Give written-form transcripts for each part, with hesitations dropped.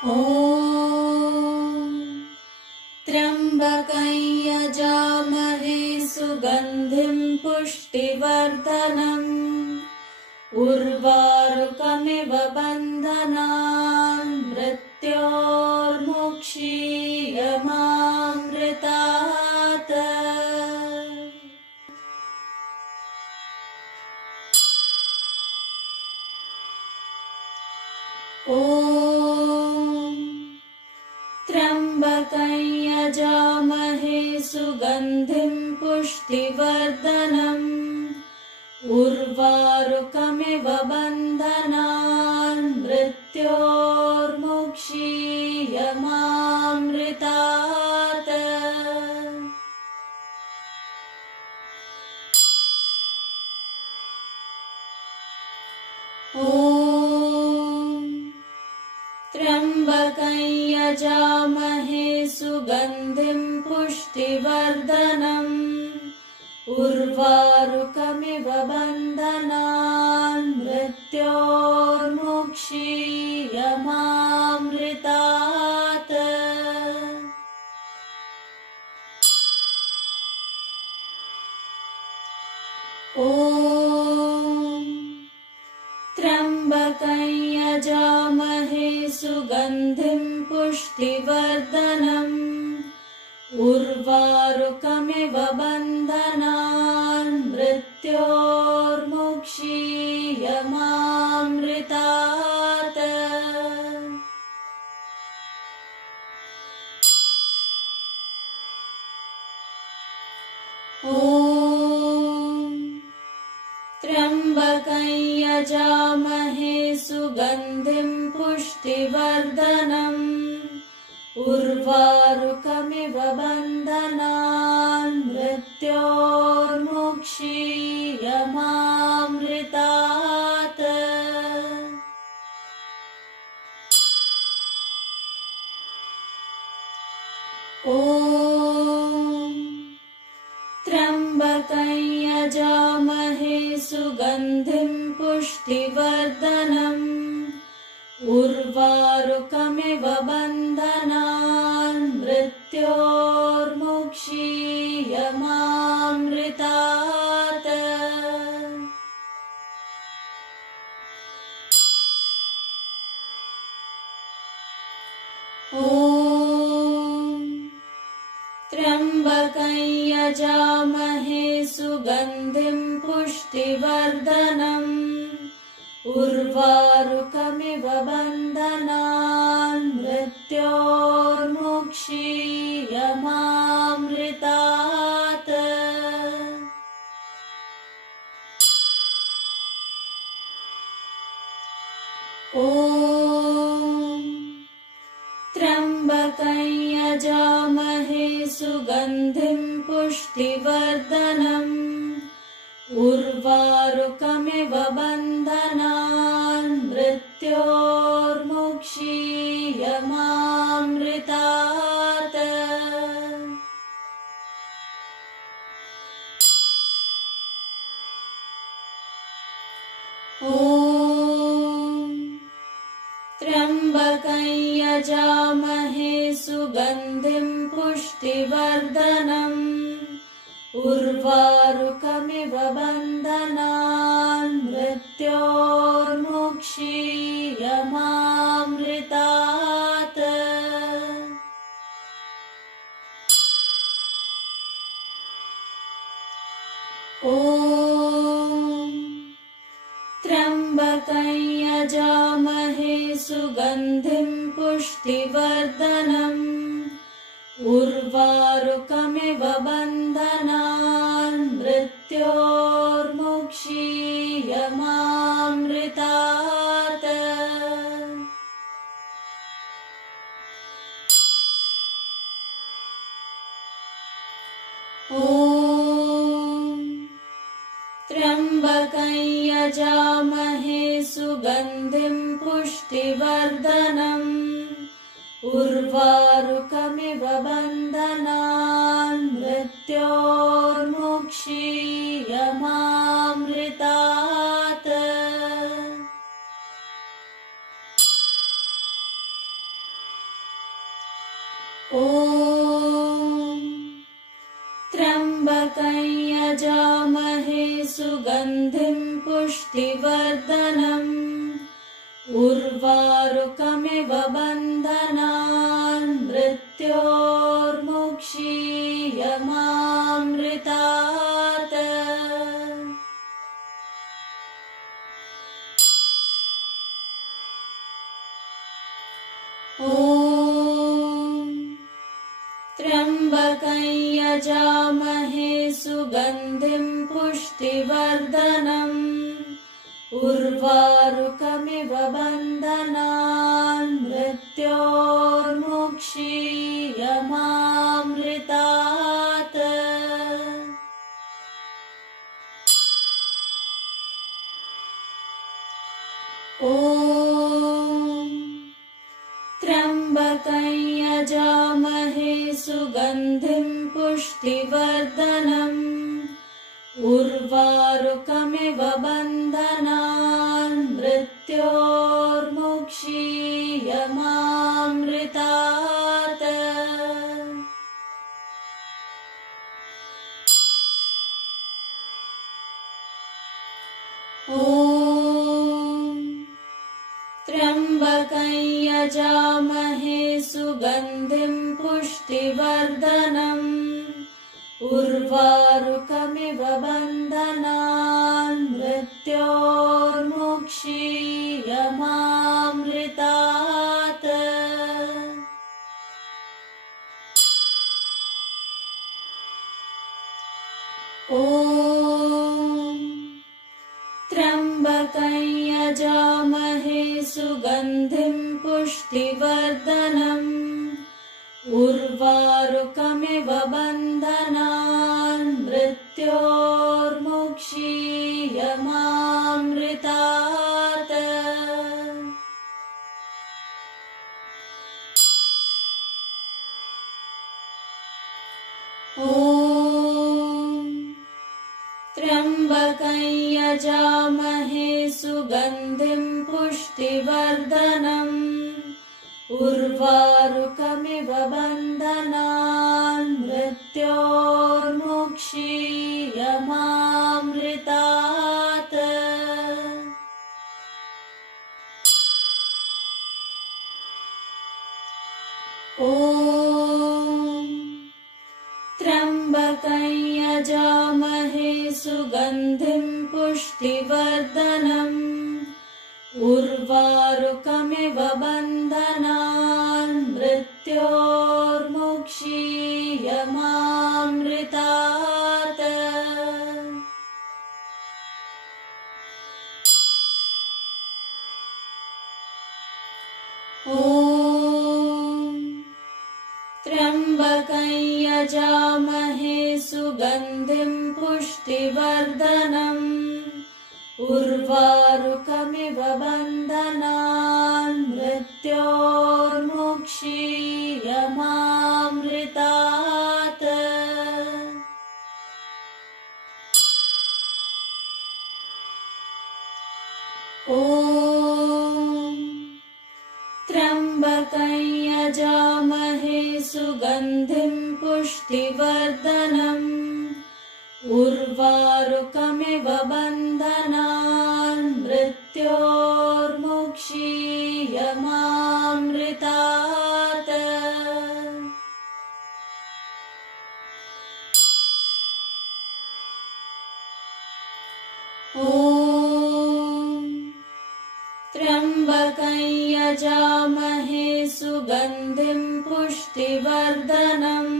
ॐ त्र्यम्बकं यजामहे सुगन्धिं पुष्टिवर्धनम् उर्वारुकमिव बन्धनान् मृत्योर्मुक्षीयमामृतात्। ॐ त्र्यम्बकं यजामहे सुगन्धिं पुष्टिवर्धनम् उर्वारुकमिव बन्धनान् मृत्योर्मुक्षीयमामृतात्। ॐ त्र्यम्बकं यजामहे सुगन्धिं पुष्टिवर्धनम् उर्वारुकमिव बन्धनान् मृत्योर्मुक्षीयमामृतात्। ॐ त्र्यम्बकं यजामहे सुगन्धिं पुष्टिवर्धनम् उर्वारुकमिव बन्धनान् मृत्योर्मुक्षीयमामृतात्। ॐ त्र्यम्बकं यजामहे सुगन्धिं पुष्टिवर्धनम् उर्वारुकमिव बन्धनान् मृत्योर्मुक्षीयमामृतात्। ॐ त्र्यम्बकं यजामहे सुगन्धिं पुष्टिवर्धनम् उर्वारुकमिव बन्धनान् मृत्योर्मुक्षीयमामृतात्। ॐ त्र्यम्बकं यजामहे सुगन्धिं पुष्टिवर्धनम् उर्वारुकमिव बन्धनान् मृत्योर्मुक्षीयमामृतात्। ॐ त्र्यम्बकं यजामहे सुगन्धिं पुष्टिवर्धनम् उर्वारुकमिव बन्धनान् मृत्योर्मुक्षीयमामृतात्। ॐ त्र्यम्बकं यजामहे सुगन्धिं पुष्टिवर्धनम् उर्वारुकमिव बन्धनान् मृत्योर्मुक्षीयमामृतात्। ॐ त्र्यम्बकं यजामहे सुगन्धिं पुष्टिवर्धनम् उर्वारुकमिव बन्धनान् मृत्योर्मुक्षीयमामृतात्। ॐ त्र्यम्बकं यजामहे सुगन्धिं पुष्टिवर्धनम् उर्वारुकमिव बन्धनान् मृत्योर्मुक्षीयमामृतात्। यजामहे सुगन्धिं पुष्टिवर्धनम् उर्वारुकमिव बन्धनान् मृत्योर्मुक्षीयमामृतात् ॐ त्र्यम्बकं यजामहे सुगन्धिं पुष्टिवर्धनम् उर्वारुकमिव बन्धनान् मृत्योर्मुक्षीयमामृतात् ॐ त्र्यम्बकं यजामहे सुगन्धिं पुष्टिवर्धनम् उर्वारुकमिव बन्धनान् मृत्योर्मुक्षीयमामृतात् ॐ त्र्यम्बकं यजामहे सुगन्धिं पुष्टिवर्धनम् उर्वारुकमिव बन्धनान् मृत्योर्मुक्षीयमामृतात् ॐ त्र्यम्बकं यजामहे सुगन्धिं पुष्टिवर्धनम् उर्वारुकमिव बन्धनान् मृत्योर्मुक्षीयमामृतात् ॐ त्र्यम्बकं यजामहे सुगन्धिं पुष्टिवर्धनम् उर्वारुकमिव बन्धनान् मृत्योर्मुक्षीयमामृतात् ॐ त्र्यम्बकं यजामहे सुगन्धिं पुष्टिवर्धनम् उर्वारुकमिव बन्धनान् मृत्योर्मुक्षीयमामृतात् ॐ त्र्यम्बकं यजामहे सुगन्धिं पुष्टिवर्धनम् उर्वारुकमिव बन्धनान् मृत्योर्मुक्षीयमामृतात् ॐ त्र्यम्बकं यजामहे सुगन्धिं पुष्टिवर्धनम् उर्वारुकमिव बन्धनान् मृत्योर्मुक्षीयमामृतात् ॐ त्र्यम्बकं यजामहे सुगन्धिं पुष्टिवर्धनम्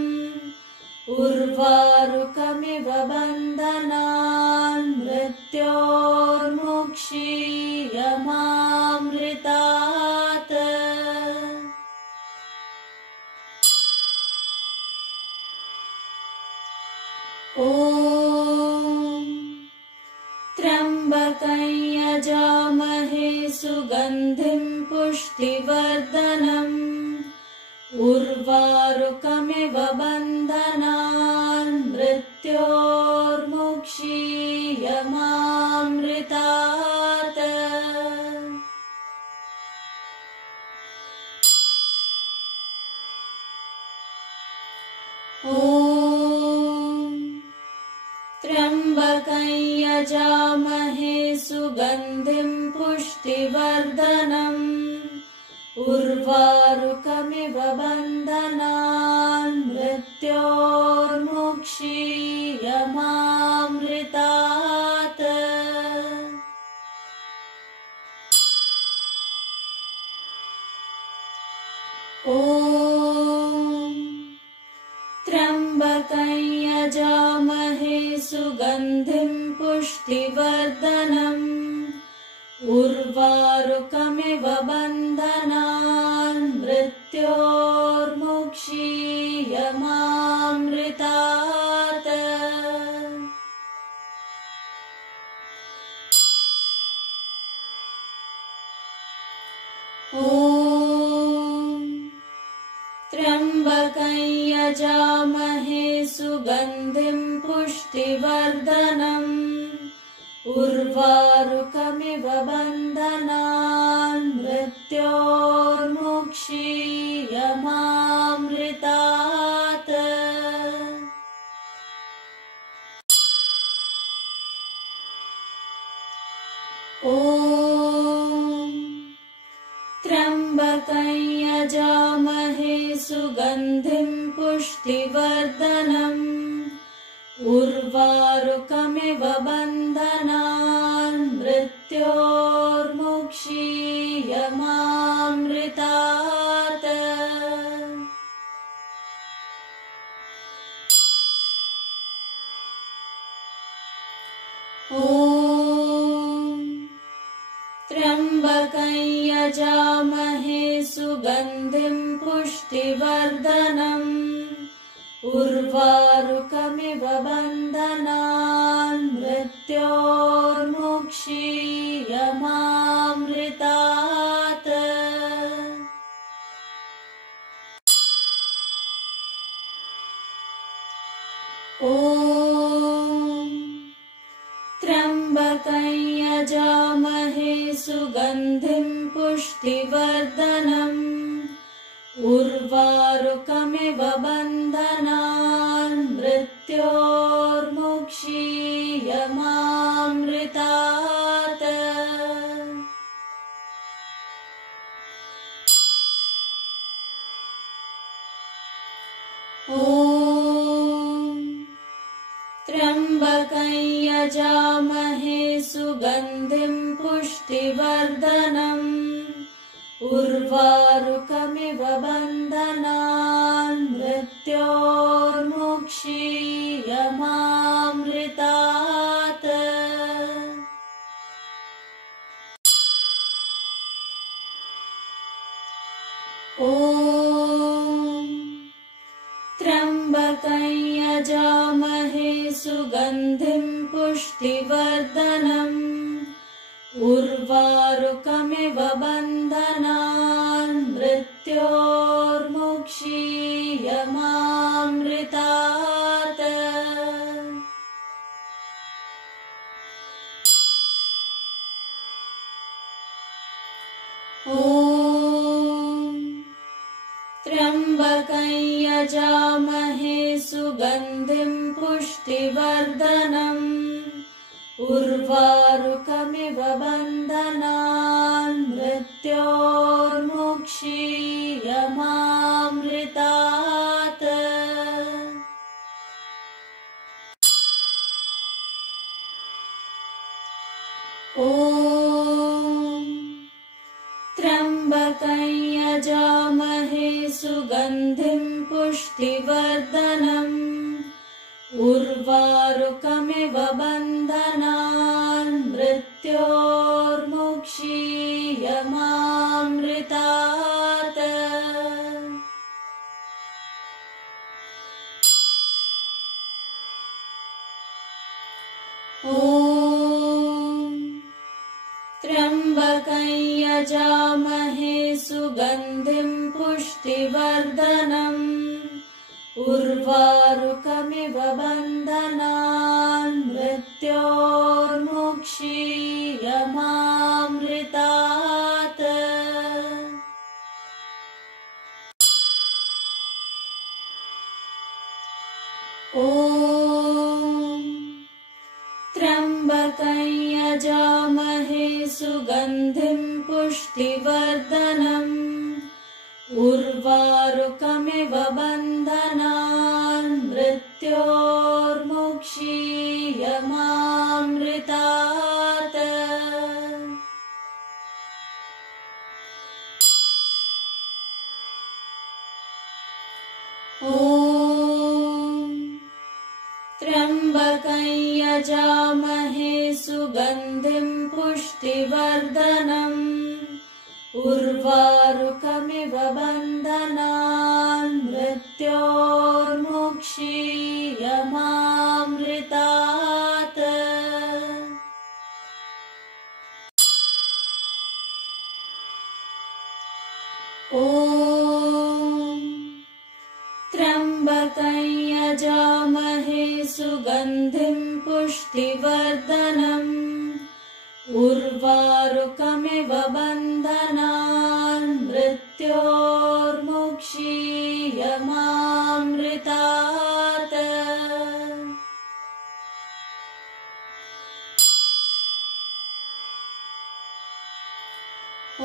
उर्वारुकमिव बन्धनान् मृत्योर्मुक्षीयमामृतात् ॐ त्र्यम्बकं यजामहे सुगन्धिं पुष्टिवर्धनम् उर्वारुकमिव बन्धनान् मृत्योर्मुक्षीयमामृतात् ॐ यजामहे सुगन्धिं पुष्टिवर्धनम् उर्वारुकमिव बन्धनान् मृत्योर्मुक्षीयमामृतात् ॐ त्र्यम्बकं यजामहे सुगन्धिं पुष्टिवर्धनम् उर्वारुकमिव बन्धनान् मृत्योर्मुक्षीयमामृतात् ॐ त्र्यम्बकं यजामहे सुगन्धिं पुष्टिवर्धनम् उर्वारुकमिव बन्धनान् मृत्योर्मुक्षीयमामृतात् ॐ त्र्यम्बकं यजामहे सुगन्धिं पुष्टिवर्धनम् उर्वारुकमिव बन्धनान् मृत्योर्मुक्षीयमामृतात् ॐ त्र्यम्बकं यजामहे सुगन्धिं पुष्टिवर्धनम् उर्वारुकमिव बन्धनान् मृत्योर्मुक्षीयमामृतात् ॐ त्र्यम्बकं यजामहे सुगन्धिं पुष्टिवर्धनम् उर्वारुकमिव बन्धनान् मृत्योर्मुक्षीयमामृतात् ॐ त्र्यम्बकं यजामहे सुगन्धिं पुष्टिवर्धनम् उर्वारुकमिव बन्धनान् मृत्योर्मुक्षीयमामृतात् ॐ त्र्यम्बकं यजामहे सुगन्धिं पुष्टिवर्धनम् उर्वारुकमिव बन्धनान् मृत्योर्मुक्षीयमामृतात् ॐ त्र्यम्बकं यजामहे सुगन्धिं पुष्टिवर्धनम् उर्वारुकमिव बन्धनान् मृत्योर्मुक्षीयमामृतात् ॐ त्र्यम्बकं यजामहे सुगन्धिं पुष्टिवर्धनम् उर्वारुकमिव बन्धनान् मृत्योर्मुक्षीयमामृतात् ॐ त्र्यम्बकं यजामहे सुगन्धिं पुष्टिवर्धनम् उर्वारुकमिव बन्धनान् मृत्योर्मुक्षीयमामृतात् ॐ यजामहे सुगन्धिं पुष्टिवर्धनम् उर्वारुकमिव बन्धनान् मृत्योर्मुक्षीयमामृतात् ॐ त्र्यम्बकं यजामहे सुगन्धिं पुष्टिवर्धनम् उर्वारुकमिव बन्धनान् मृत्योर्मुक्षीयमामृतात् ॐ त्र्यम्बकं यजामहे सुगन्धिं पुष्टिवर्धनम् उर्वारुकमिव बन्धनान् मृत्योर्मुक्षीयमामृतात् ॐ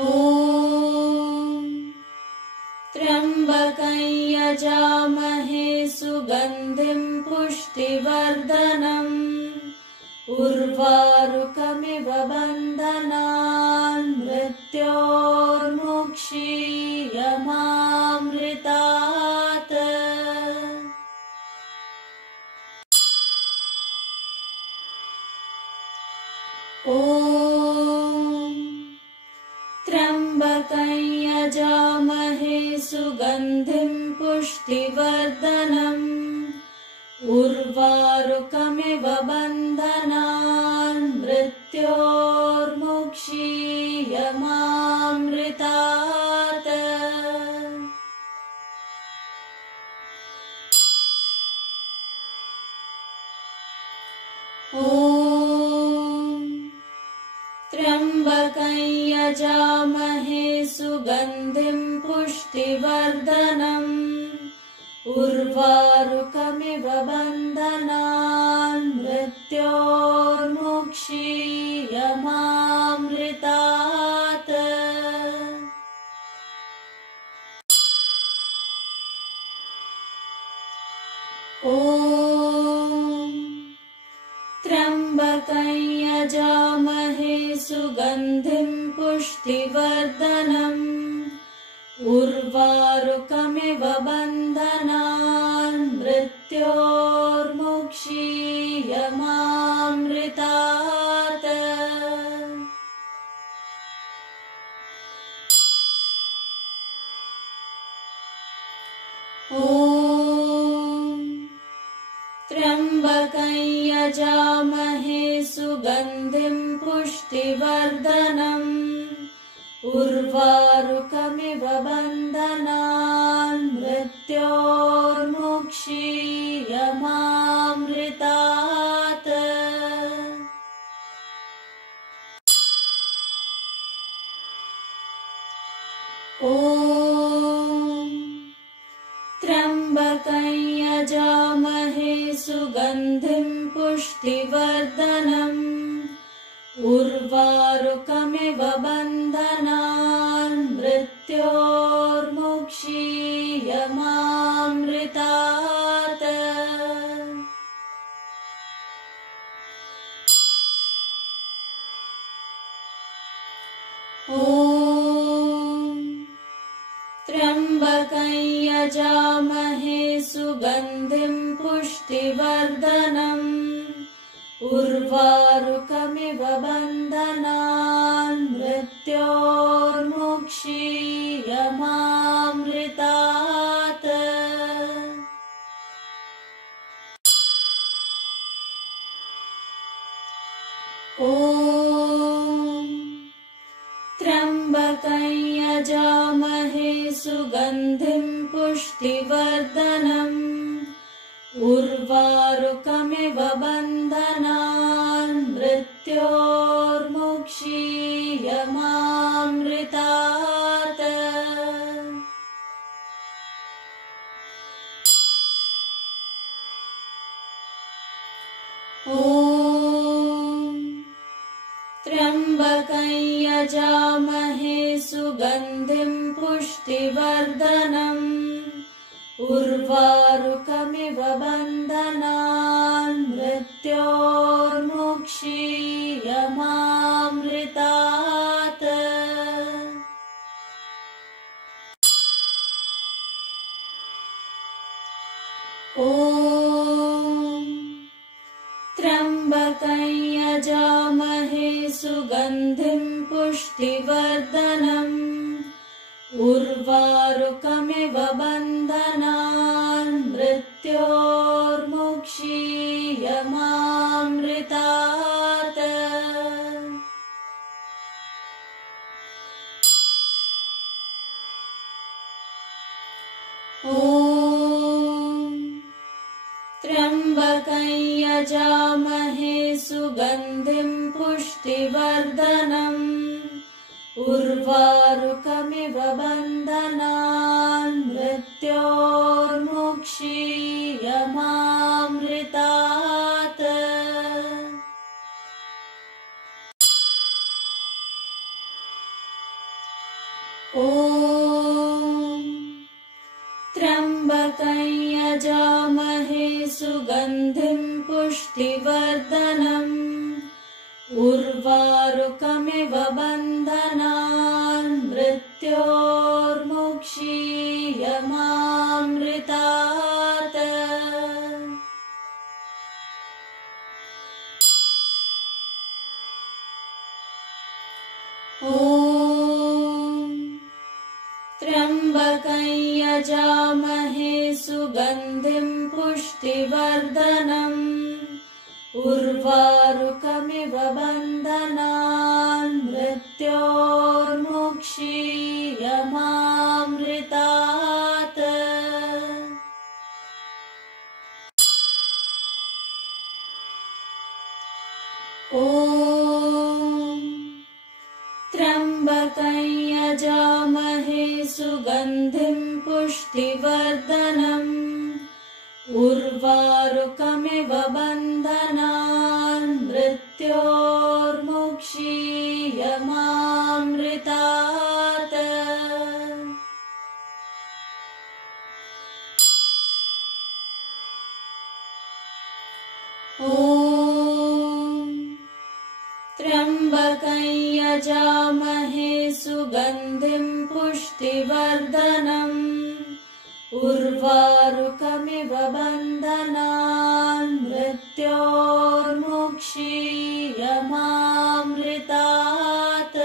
त्र्यम्बकं यजामहे सुगन्धिं पुष्टिवर्धनम् उर्वारुकमिव बन्धनान् मृत्योर्मुक्षीयमामृतात् ॐ त्र्यम्बकं यजामहे सुगन्धिं पुष्टिवर्धनम् उर्वारुकमिव बन्धनान् मृत्योर्मुक्षीयमामृतात् ॐ त्र्यम्बकं यजामहे सुगन्धिं पुष्टिवर्धनम् उर्वारुकमिव बन्धनान् मृत्योर्मुक्षीयमामृतात् ॐ त्र्यम्बकं यजामहे सुगन्धिं पुष्टिवर्धनम् उर्वारुकमिव बन्धनान् मृत्योर्मुक्षीयमामृतात् ॐ त्र्यम्बकं यजामहे सुगन्धिं पुष्टिवर्धनम् उर्वारुकमिव बन्धनान् मृत्योर्मुक्षीयमामृतात् ॐ त्र्यम्बकं यजामहे सुगन्धिं पुष्टिवर्धनम् उर्वारुकमिव बन्धनान् मृत्योर्मुक्षीयमामृतात् ॐ त्र्यम्बकं यजामहे सुगन्धिं पुष्टिवर्धनम् उर्वारुकमिव बन्धनान् मृत्योर्मुक्षीयमामृतात् ॐ त्र्यम्बकं यजामहे सुगन्धिं पुष्टिवर्धनम् उर्वारुकमिव बन्धनान् मृत्योर्मुक्षीयमामृतात् ॐ त्र्यम्बकं यजामहे सुगन्धिं पुष्टिवर्धनम् उर्वारुकमिव बन्धनान् मृत्योर्मुक्षीयमामृतात्। ॐ त्र्यम्बकं यजामहे सुगन्धिं पुष्टिवर्धनम् उर्वारुकमिव बन्धनान् मृत्योर्मुक्षीयमामृतात्। ॐ त्र्यम्बकं यजामहे सुगन्धिं पुष्टिवर्धनम् उर्वारुकमिव बन्धनान् मृत्योर्मुक्षीयमामृतात्। ॐ त्र्यम्बकं यजामहे सुगन्धिं पुष्टिवर्धनम् उर्वारुकमिव बन्धनान् मृत्योर्मुक्षीयमामृतात्। ॐ त्र्यम्बकं यजामहे सुगन्धिं पुष्टिवर्धनम् उर्वारुकमिव बन्धनान् मृत्योर्मुक्षीयमामृतात्। ॐ त्र्यम्बकं यजामहे सुगन्धिं पुष्टिवर्धनम् उर्वारुकमिव बन्धनान् मृत्योर्मुक्षीयमामृतात्। ॐ त्र्यम्बकं यजामहे सुगन्धिं पुष्टिवर्धनम् उर्वारुकमिव बन्धनान् मृत्योर्मुक्षीयमामृतात्।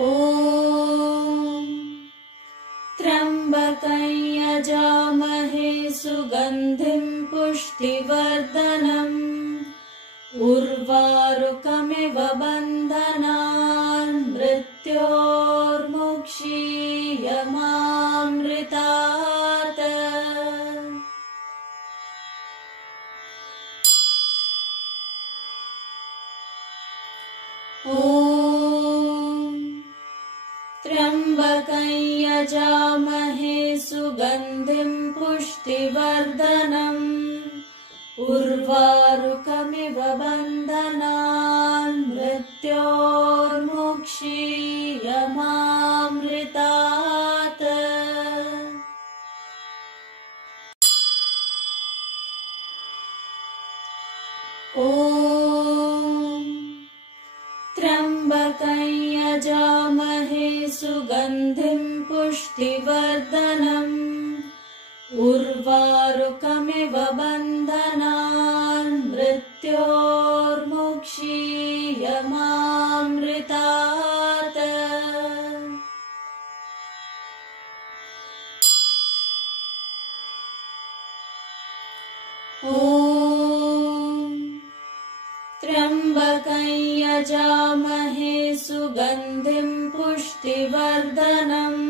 ॐ त्र्यम्बकं यजामहे सुगन्धिं पुष्टिवर्धनम् उर्वारुकमिव बन्धनान् मृत्योर्मुक्षीयमामृतात्। ॐ त्र्यम्बकं यजामहे सुगन्धिं पुष्टिवर्धनम् उर्वारुकमिव बन्धनान् मृत्योर्मुक्षीयमामृतात्। ॐ त्र्यम्बकं यजामहे सुगन्धिं पुष्टिवर्धनम् उर्वारुकमिव बन्धनान् मृत्योर्मुक्षीयमामृतात्। ॐ त्र्यम्बकं यजामहे सुगन्धिं पुष्टिवर्धनम्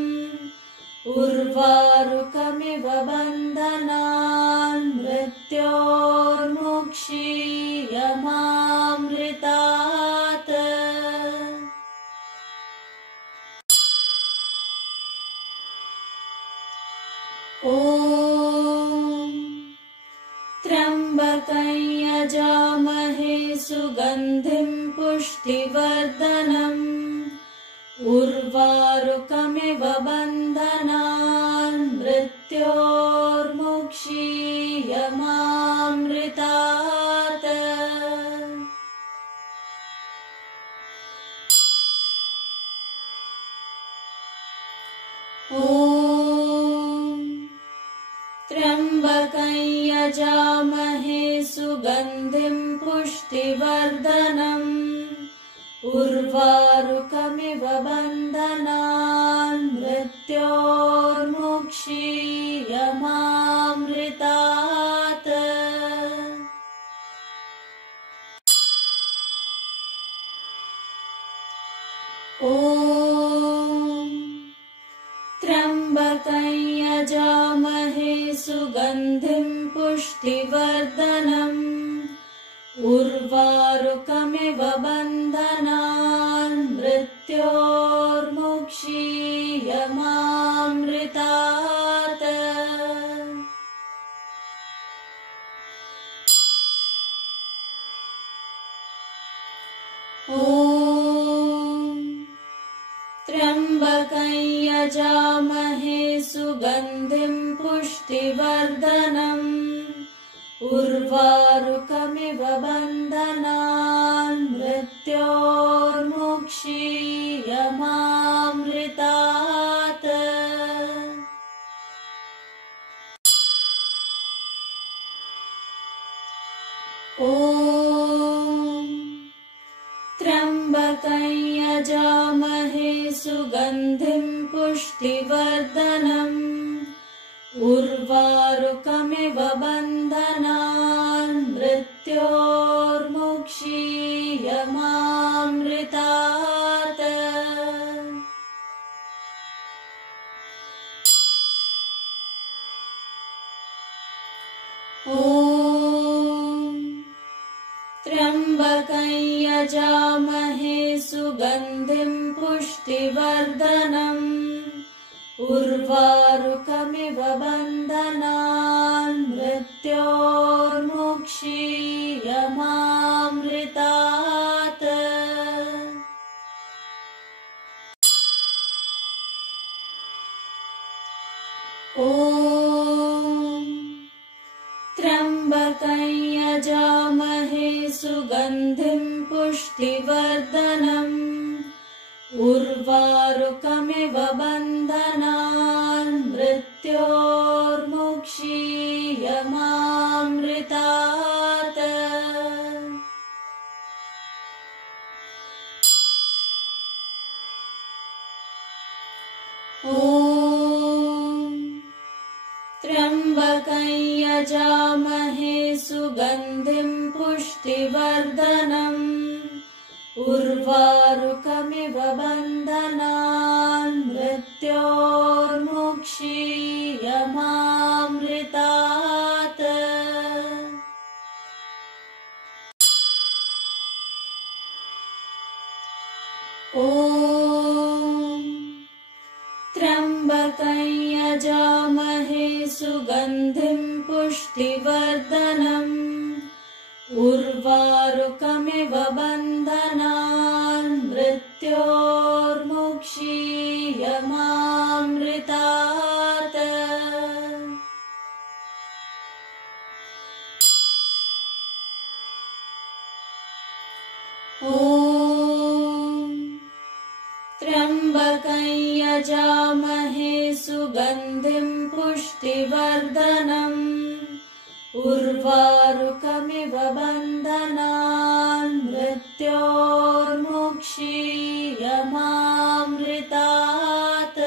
उर्वारुकमिव बन्धनान् मृत्योर्मुक्षीयमामृतात्। ॐ यजामहे सुगन्धिं पुष्टिवर्धनम् उर्वारुकमिव बन्धनान् मृत्योर्मुक्षीयमामृतात्। ॐ त्र्यम्बकं यजामहे सुगन्धिं पुष्टिवर्धनम् उर्वारुकमिव बन्धनान् मृत्योर्मुक्षीयमामृतात्। ॐ त्र्यम्बकं यजामहे सुगन्धिं पुष्टिवर्धनम् उर्वारुकमिव बन्धनान् मृत्योर्मुक्षीयमामृतात्। ॐ त्र्यम्बकं यजामहे सुगन्धिं पुष्टिवर्धनम् उर्वारुकमिव बन्धनान् मृत्योर्मुक्षीयमामृतात्। ॐ त्र्यम्बकं यजामहे सुगन्धिं पुष्टिवर्धनम् उर्वारुकमिव बन्धनान् मृत्योर्मुक्षीयमामृतात्। ॐ त्र्यम्बकं यजामहे सुगन्धिं पुष्टिवर्धनम् उर्वारुकमिव बन्धनान् मृत्योर्मुक्षीयमामृतात्। ॐ त्र्यम्बकं यजामहे सुगन्धिं पुष्टिवर्धनम् उर्वारुकमिव बन्धनान् मृत्योर्मुक्षीयमामृतात्। ॐ त्र्यम्बकं यजामहे सुगन्धिं पुष्टिवर्धनम् उर्वारुकमिव बन्धनान् मृत्योर्मुक्षीयमामृतात्। ॐ त्र्यम्बकं यजामहे सुगन्धिं पुष्टिवर्धनम् उर्वारुकमिव बन्धनान् मृत्योर्मुक्षीयमामृतात्। ॐ त्र्यम्बकं यजामहे सुगन्धिं पुष्टिवर्धनम् उर्वारुकमिव बन्धनान् मृत्योर्मुक्षीयमामृतात्।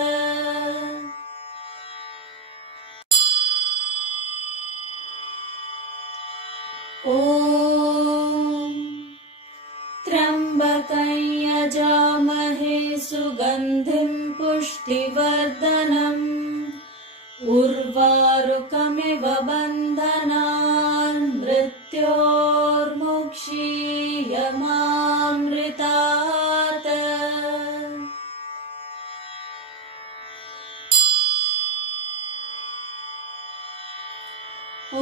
ॐ त्र्यम्बकं यजामहे सुगन्धिं पुष्टिवर्धनम् उर्वारुकमिव बन्धनान् मृत्योर्मुक्षीयमामृतात्। ॐ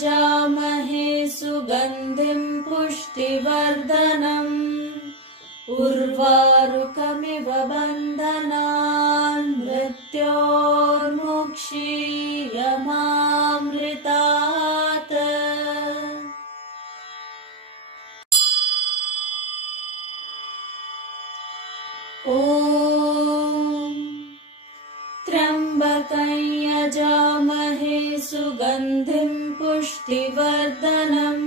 यजामहे सुगन्धिं पुष्टिवर्धनम् उर्वारुकमिव बन्धनान् मृत्योर्मुक्षीयमामृतात् ॐ त्र्यम्बकं यजामहे सुगन्धिं पुष्टिवर्धनम्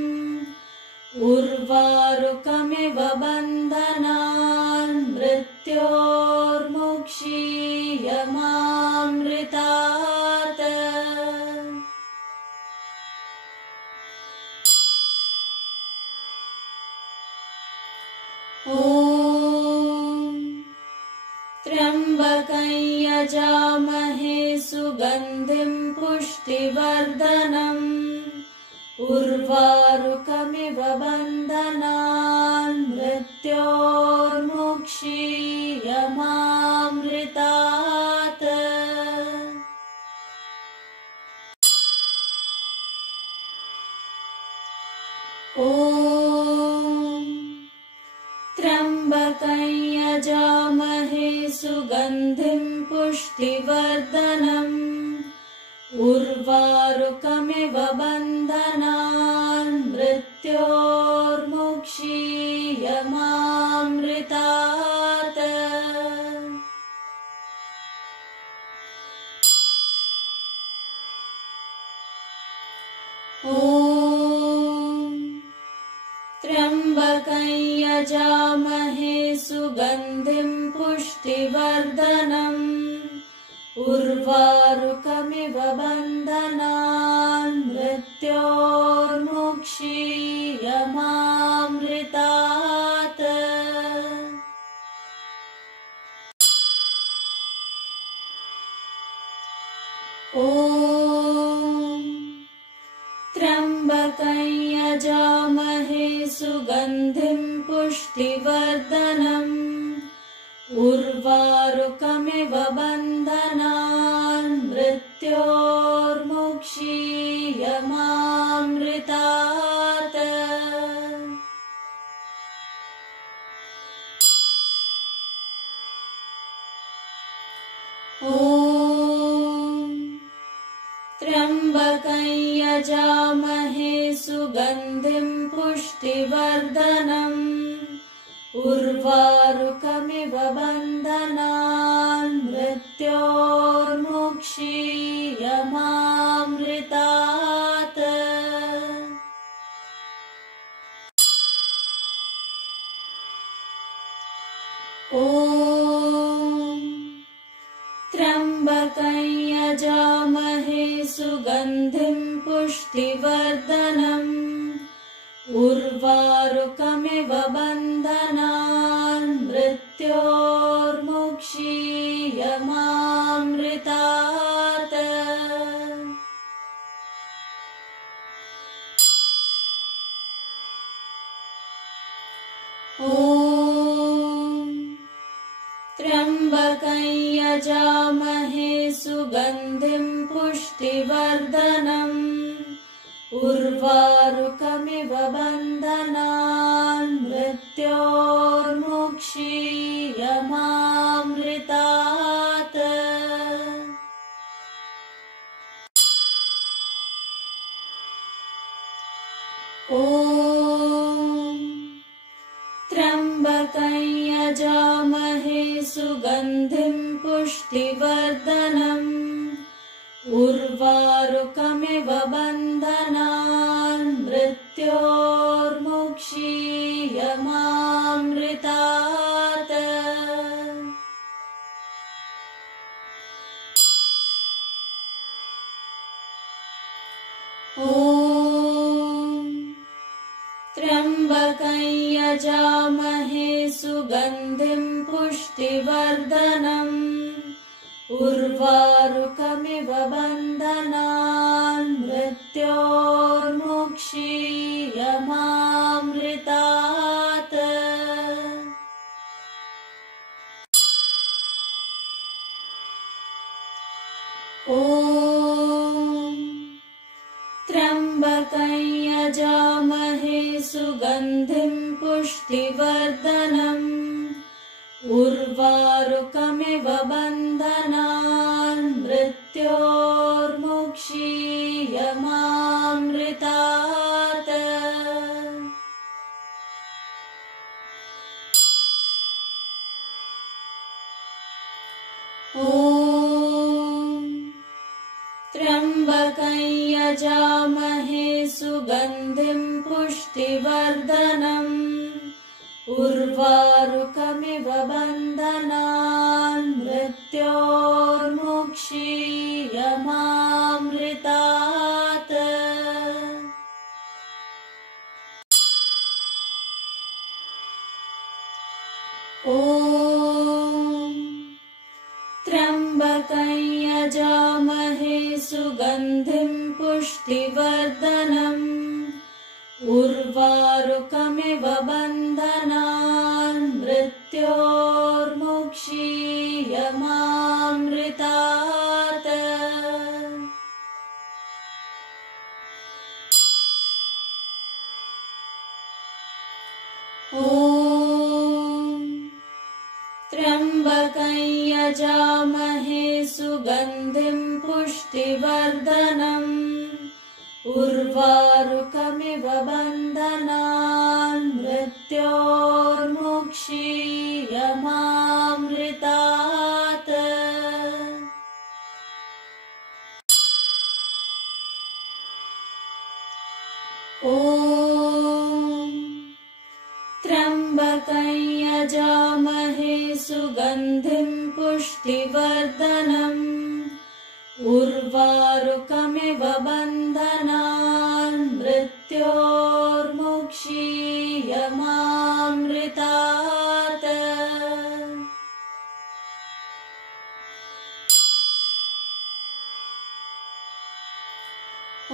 उर्वारुकमिव बन्धनान् मृत्योर्मुक्षीयमामृतात् ॐ त्र्यम्बकं यजामहे सुगन्धिं पुष्टिवर्धनम् उर्वारुकमिव बन्धनान् मृत्योर्मुक्षीयमामृतात् ॐ त्र्यम्बकं यजामहे सुगन्धिं पुष्टिवर्धनम् उर्वारुकमिव बन्धनान् मृत्योर्मुक्षीयमामृतात् ॐ त्र्यम्बकं यजामहे सुगन्धिं पुष्टिवर्धनम् उर्वारुकमिव बन्धनान् मृत्योर्मुक्षीयमामृतात् ॐ त्र्यम्बकं यजामहे सुगन्धिं पुष्टिवर्धनम् उर्वारुकमिव बन्धनान् मृत्योर्मुक्षीयमामृतात् ॐ त्र्यम्बकं यजामहे सुगन्धिं पुष्टिवर्धनम् उर्वारुकमिव बन्धनान् मृत्योर्मुक्षीयमामृतात् ॐ त्र्यम्बकं यजामहे सुगन्धिं पुष्टिवर्धनम् उर्वारुकमिव बन्धनान् मृत्योर्मुक्षीयमामृतात् ॐ त्र्यम्बकं यजामहे सुगन्धिं पुष्टिवर्धनम् उर्वारुकमिव बन्धनान् मृत्योर्मुक्षीयमामृतात् ॐ त्र्यम्बकं यजामहे सुगन्धिं पुष्टिवर्धनम् उर्वारुकमिव बन्धनान् मृत्योर्मुक्षीयमामृतात् ॐ त्र्यम्बकं यजामहे सुगन्धिं पुष्टिवर्धनम् उर्वारुकमिव बन्धनान् मृत्योर्मुक्षीयमामृतात् ॐ त्र्यम्बकं पुष्टिवर्धनम् उर्वारुकमिव बन्धनान् मृत्योर्मुक्षीयमामृतात् ॐ त्र्यम्बकं यजामहे सुगन्धिं पुष्टिवर्धनम् उर्वारुकमिव बन्धनान् मृत्योर्मुक्षीयमामृतात् ॐ त्र्यम्बकं यजामहे सुगन्धिं पुष्टिवर्धनम् उर्वारुकमिव बन्धनान् मृत्योर्मुक्षीयमामृतात् ॐ त्र्यम्बकं यजामहे सुगन्धिं पुष्टिवर्धनम् उर्वारुकमिव बन्धनान् मृत्योर्मुक्षीयमामृतात् ॐ त्र्यम्बकं यजामहे सुगन्धिं पुष्टिवर्धनम् उर्वारुकमिव बन्धनान् मृत्योर्मुक्षीयमामृतात् ॐ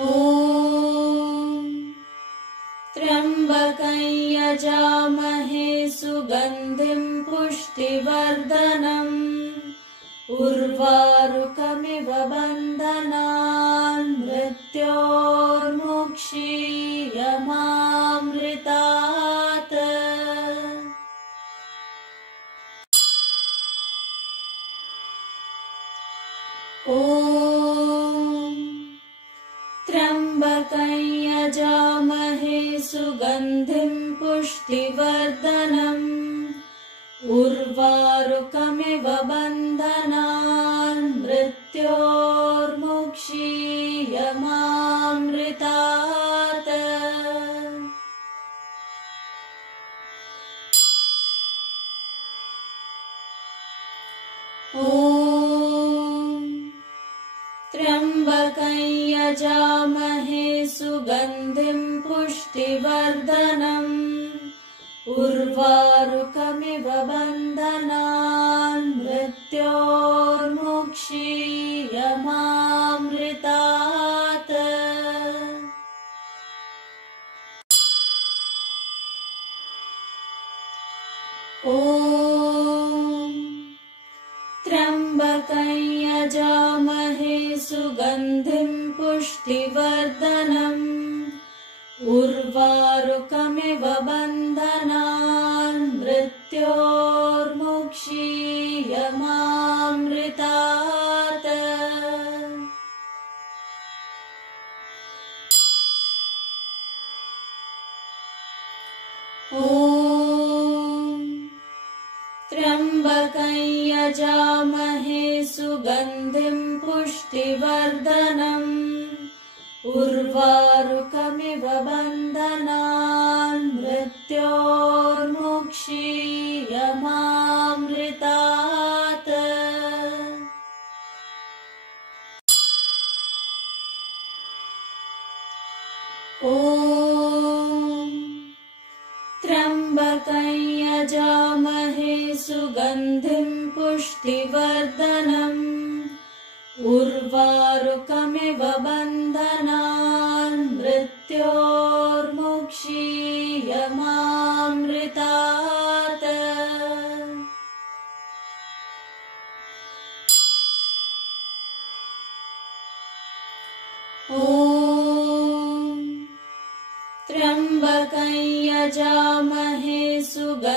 त्र्यम्बकं यजामहे सुगन्धिं पुष्टिवर्धनम् उर्वारुकमिव बन्धनान् मृत्योर्मुक्षीयमामृतात् ॐ त्र्यम्बकं यजामहे सुगन्धिं पुष्टिवर्धनम् उर्वारुकमिव बन्धनान् मृत्योर्मुक्षीयमामृतात् ॐ त्र्यम्बकं यजामहे सुगन्धिं पुष्टिवर्धनम् उर्वारुकमिव बन्धनान् मृत्योर्मुक्षीयमामृतात् ॐ त्र्यम्बकं यजामहे सुगन्धिं पुष्टिवर्धनम् उर्वारुकमिव बन्धनान् मृत्योर्मुक्षीयमामृतात् ॐ त्र्यम्बकं यजामहे सुगन्धिं पुष्टिवर्धनम् उर्वारुकमिव बन्धनान् मृत्योर्मुक्षीयमामृतात् ॐ त्र्यम्बकं यजामहे सुगन्धिं पुष्टिवर्धनम् उर्वारुकमिव बन्धनान् मृत्योर्मुक्षीयमामृतात् ॐ त्र्यम्बकं यजामहे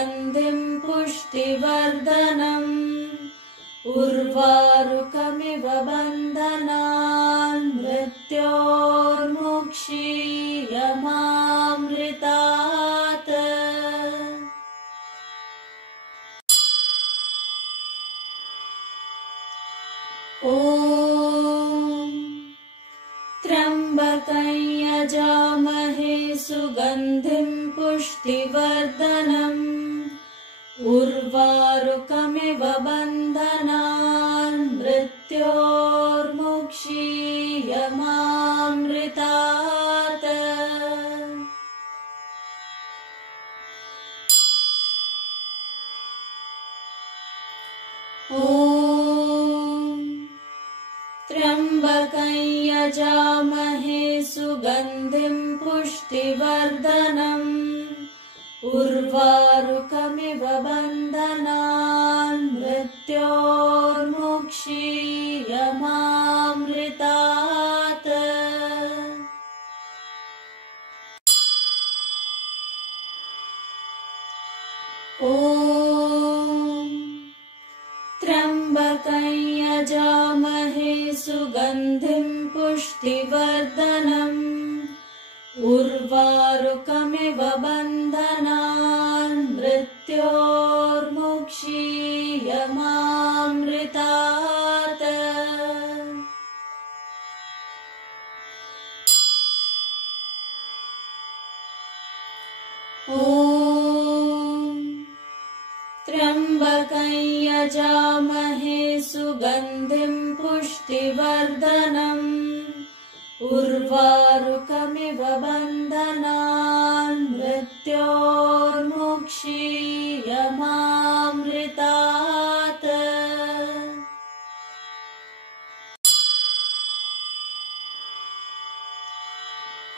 सुगन्धिं पुष्टिवर्धनम् उर्वारुकमिव बन्धनान् मृत्योर्मुक्षीयमामृतात् ॐ त्र्यम्बकं यजामहे सुगन्धिं पुष्टिवर्धनम् उर्वारुकमिव बन्धनान् मृत्योर्मुक्षीयमामृतात् ॐ त्र्यम्बकं यजामहे सुगन्धिं पुष्टिवर्धनम् उर्वारुकमिव बन्धनान् मृत्योर्मुक्षीयमामृतात् ॐ त्र्यम्बकं यजामहे सुगन्धिं पुष्टिवर्धनम् उर्वारुकमिव बन्धनान् मृत्योर्मुक्षीयमामृतात् ॐ त्र्यम्बकं यजामहे सुगन्धिं पुष्टिवर्धनम् उर्वारुकमिव बन्धनान् मृत्योर्मुक्षीयमामृतात्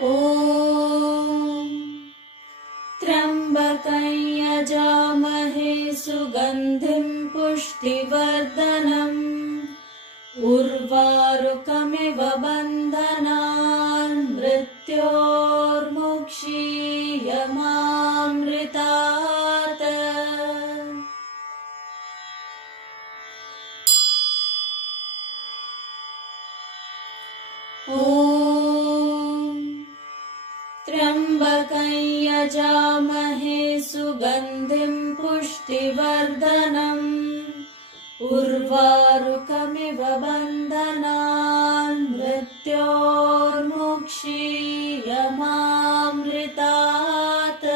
ॐ त्र्यम्बकं यजामहे सुगन्धिं पुष्टिवर्धनम् उर्वारुकमिव बन्धनान् मृत्योर्मुक्षीयमामृतात् ॐ त्र्यम्बकं यजामहे सुगन्धिं पुष्टिवर्धनम् उर्वारुकमिव बन्धनान् मृत्योर्मुक्षीयमामृतात्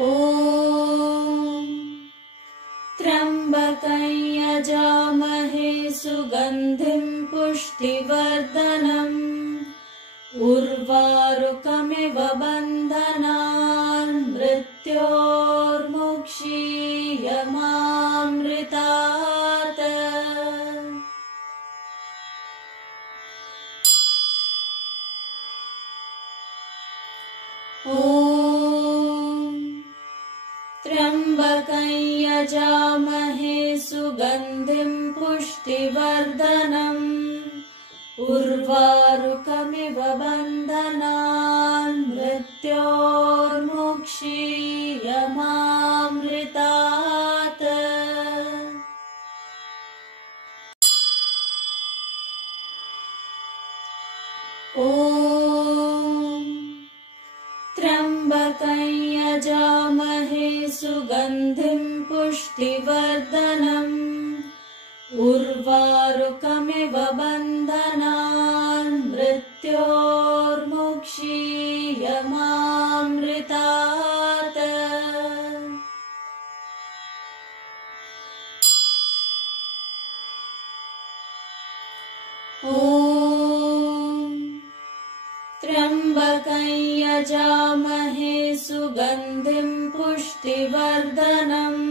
ॐ त्र्यम्बकं यजामहे सुगन्धिं पुष्टिवर्धनम् उर्वारुकमिव बन्धनान् मृत्योर्मुक्षीयमामृतात् ॐ त्र्यम्बकं यजामहे सुगन्धिं पुष्टिवर्धनम् उर्वारुकमिव बन्धनान् मृत्योर्मुक्षीयमामृतात् ॐ त्र्यम्बकं यजामहे सुगन्धिं पुष्टिवर्धनम् उर्वारुकमिव बन्धनान् मृत्योर्मुक्षीयमामृतात् ॐ त्र्यम्बकं यजामहे सुगन्धिं पुष्टिवर्धनम्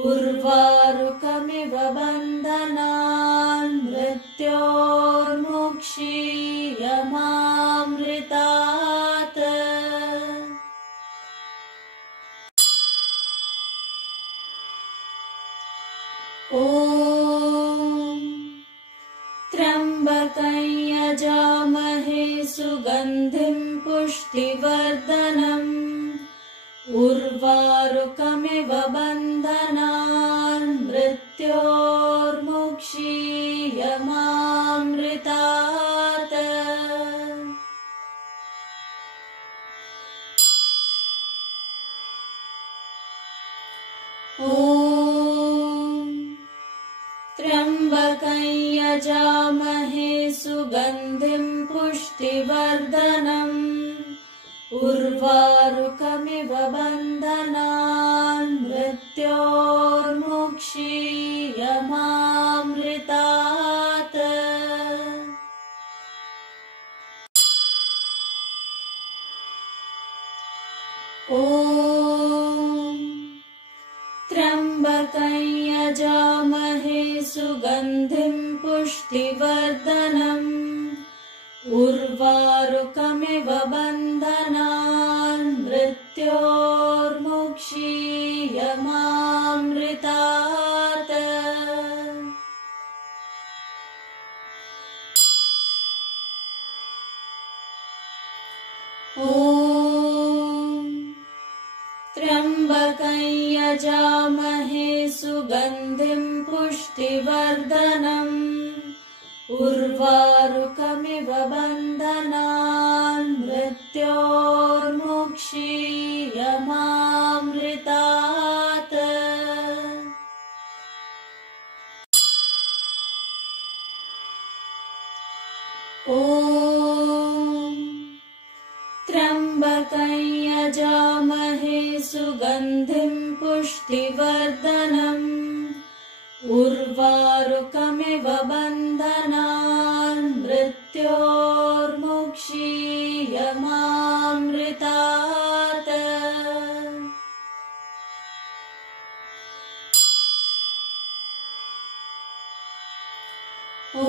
उर्वारुकमिव बन्धनान् मृत्योर्मुक्षीयमामृतात् ॐ त्र्यम्बकं यजामहे पुष्टिवर्धनम् उर्वारुकमिव बन्धनान् मृत्योर्मुक्षीयमामृतात् ॐ त्र्यम्बकं यजामहे सुगन्धिं पुष्टिवर्धनम् उर्वारुकमिव बन्धनान् मृत्योर्मुक्षीयमामृतात् ॐ त्र्यम्बकं यजामहे सुगन्धिं पुष्टिवर्धनम् उर्वारुकमिव बन्धनान् मृत्योर्मुक्षीयमामृतात् ॐ त्र्यम्बकं यजामहे सुगन्धिं पुष्टिवर्धनम् उर्वारुकमिव बन्धनान् मृत्योर्मुक्षीयमामृतात् ॐ त्र्यम्बकं यजामहे सुगन्धिं पुष्टिवर्धनम् उर्वारुकमिव बन्धनान् मृत्योर्मुक्षीयमामृतात् ॐ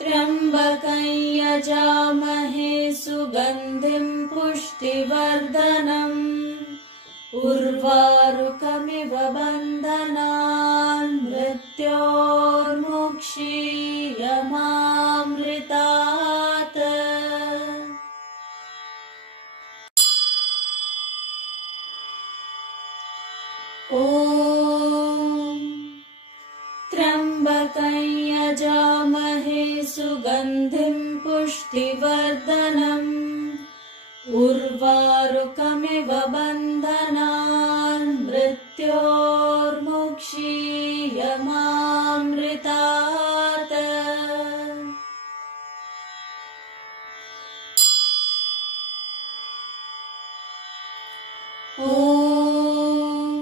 त्र्यम्बकं यजामहे सुगन्धिं पुष्टिवर्धनम् उर्वारुकमिव बन्धनान् मृत्योर्मुक्षीयमामृतात् ॐ त्र्यम्बकं यजामहे सुगन्धिं पुष्टिवर्धनम् उर्वारुकमिव बन्धनान् मृत्योर्मुक्षीयमामृतात् ॐ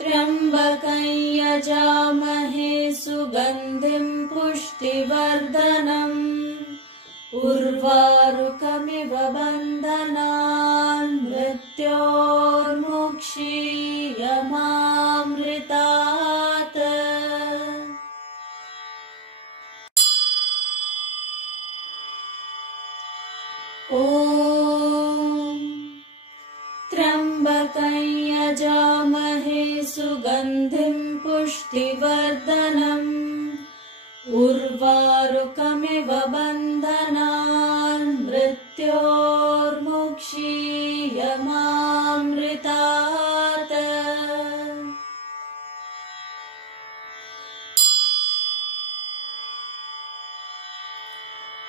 त्र्यम्बकं यजामहे सुगन्धिं पुष्टिवर्धनम् उर्वारुकमिव बन्धनान् मृत्योर्मुक्षीयमामृतात् ॐ त्र्यम्बकं यजामहे सुगन्धिं पुष्टिवर्धनम् उर्वारुकमिव बन्धनान् मृत्योर्मुक्षीयमामृतात्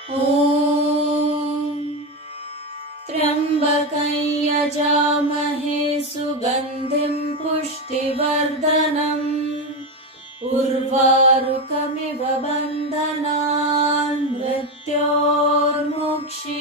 ॐ त्र्यम्बकं यजामहे सुगन्धिं पुष्टिवर्धनम् उर्वारुकमिव बन्धनान् मृत्योर्मुक्षीयमामृतात्